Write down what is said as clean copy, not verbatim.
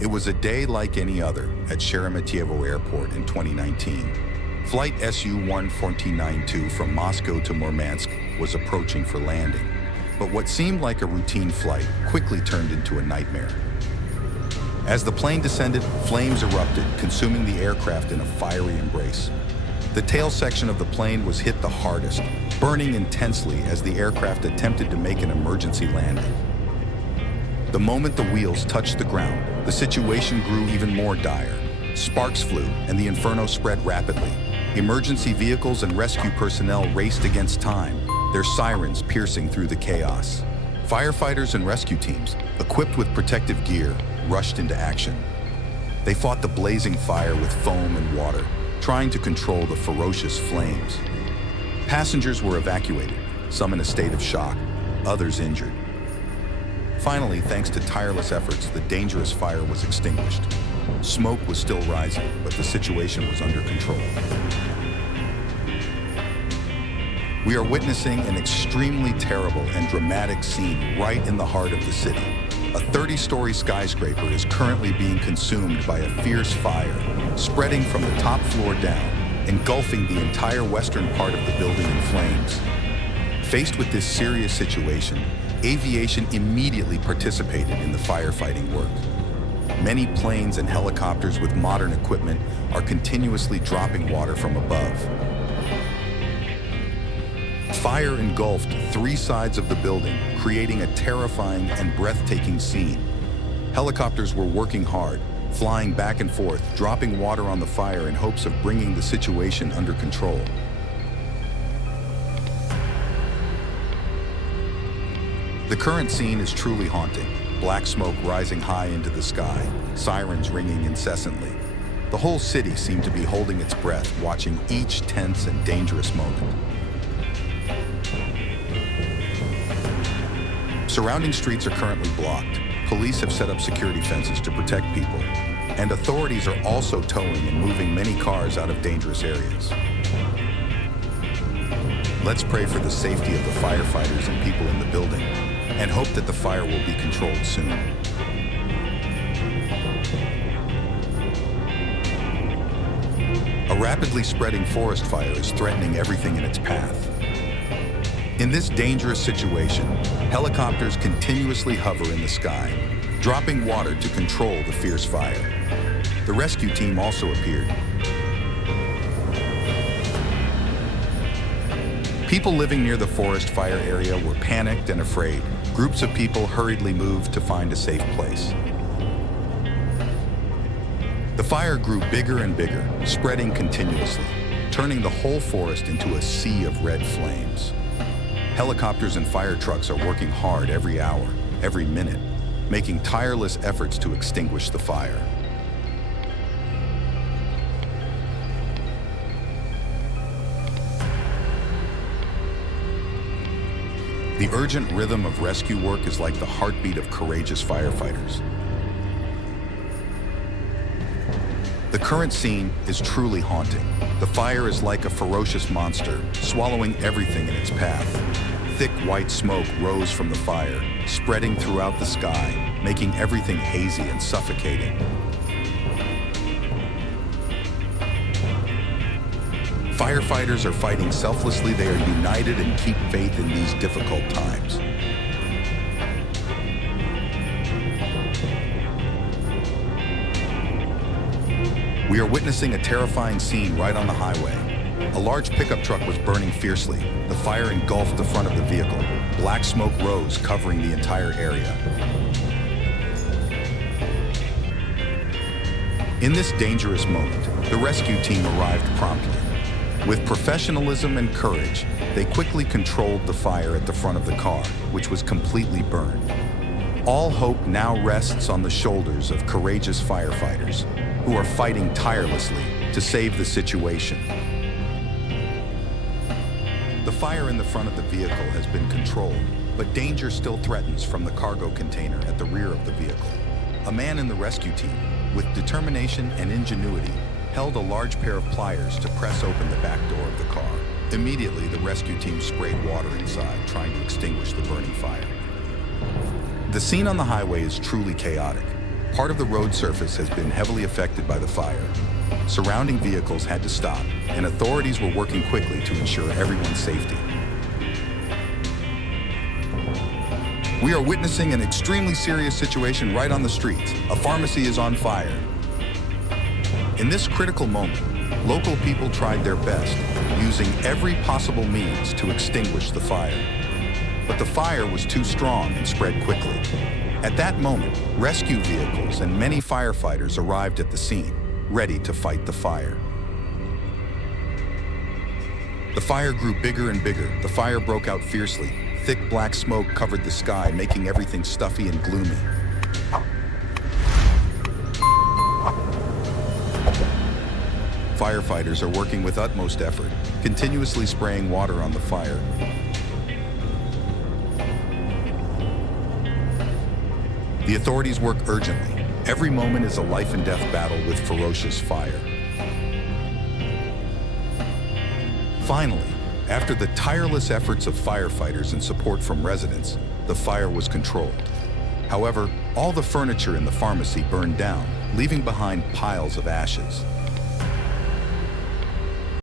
It was a day like any other at Sheremetyevo Airport in 2019. Flight SU-1492 from Moscow to Murmansk was approaching for landing. But what seemed like a routine flight quickly turned into a nightmare. As the plane descended, flames erupted, consuming the aircraft in a fiery embrace. The tail section of the plane was hit the hardest, burning intensely as the aircraft attempted to make an emergency landing. The moment the wheels touched the ground, the situation grew even more dire. Sparks flew, and the inferno spread rapidly. Emergency vehicles and rescue personnel raced against time, their sirens piercing through the chaos. Firefighters and rescue teams, equipped with protective gear, rushed into action. They fought the blazing fire with foam and water, trying to control the ferocious flames. Passengers were evacuated, some in a state of shock, others injured. Finally, thanks to tireless efforts, the dangerous fire was extinguished. Smoke was still rising, but the situation was under control. We are witnessing an extremely terrible and dramatic scene right in the heart of the city. A 30-story skyscraper is currently being consumed by a fierce fire, spreading from the top floor down, engulfing the entire western part of the building in flames. Faced with this serious situation, aviation immediately participated in the firefighting work. Many planes and helicopters with modern equipment are continuously dropping water from above. Fire engulfed 3 sides of the building, creating a terrifying and breathtaking scene. Helicopters were working hard, flying back and forth, dropping water on the fire in hopes of bringing the situation under control. The current scene is truly haunting. Black smoke rising high into the sky, sirens ringing incessantly. The whole city seemed to be holding its breath, watching each tense and dangerous moment. Surrounding streets are currently blocked. Police have set up security fences to protect people, and authorities are also towing and moving many cars out of dangerous areas. Let's pray for the safety of the firefighters and people in the building, and hope that the fire will be controlled soon. A rapidly spreading forest fire is threatening everything in its path. In this dangerous situation, helicopters continuously hover in the sky, dropping water to control the fierce fire. The rescue team also appeared. People living near the forest fire area were panicked and afraid. Groups of people hurriedly moved to find a safe place. The fire grew bigger and bigger, spreading continuously, turning the whole forest into a sea of red flames. Helicopters and fire trucks are working hard every hour, every minute, making tireless efforts to extinguish the fire. The urgent rhythm of rescue work is like the heartbeat of courageous firefighters. The current scene is truly haunting. The fire is like a ferocious monster, swallowing everything in its path. Thick white smoke rose from the fire, spreading throughout the sky, making everything hazy and suffocating. Firefighters are fighting selflessly. They are united and keep faith in these difficult times. We are witnessing a terrifying scene right on the highway. A large pickup truck was burning fiercely. The fire engulfed the front of the vehicle. Black smoke rose, covering the entire area. In this dangerous moment, the rescue team arrived promptly. With professionalism and courage, they quickly controlled the fire at the front of the car, which was completely burned. All hope now rests on the shoulders of courageous firefighters who are fighting tirelessly to save the situation. The fire in the front of the vehicle has been controlled, but danger still threatens from the cargo container at the rear of the vehicle. A man in the rescue team, with determination and ingenuity, held a large pair of pliers to press open the back door of the car. Immediately, the rescue team sprayed water inside, trying to extinguish the burning fire. The scene on the highway is truly chaotic. Part of the road surface has been heavily affected by the fire. Surrounding vehicles had to stop, and authorities were working quickly to ensure everyone's safety. We are witnessing an extremely serious situation right on the streets. A pharmacy is on fire. In this critical moment, local people tried their best, using every possible means to extinguish the fire. But the fire was too strong and spread quickly. At that moment, rescue vehicles and many firefighters arrived at the scene, ready to fight the fire. The fire grew bigger and bigger. The fire broke out fiercely. Thick black smoke covered the sky, making everything stuffy and gloomy. Firefighters are working with utmost effort, continuously spraying water on the fire. The authorities work urgently. Every moment is a life and death battle with ferocious fire. Finally, after the tireless efforts of firefighters and support from residents, the fire was controlled. However, all the furniture in the pharmacy burned down, leaving behind piles of ashes.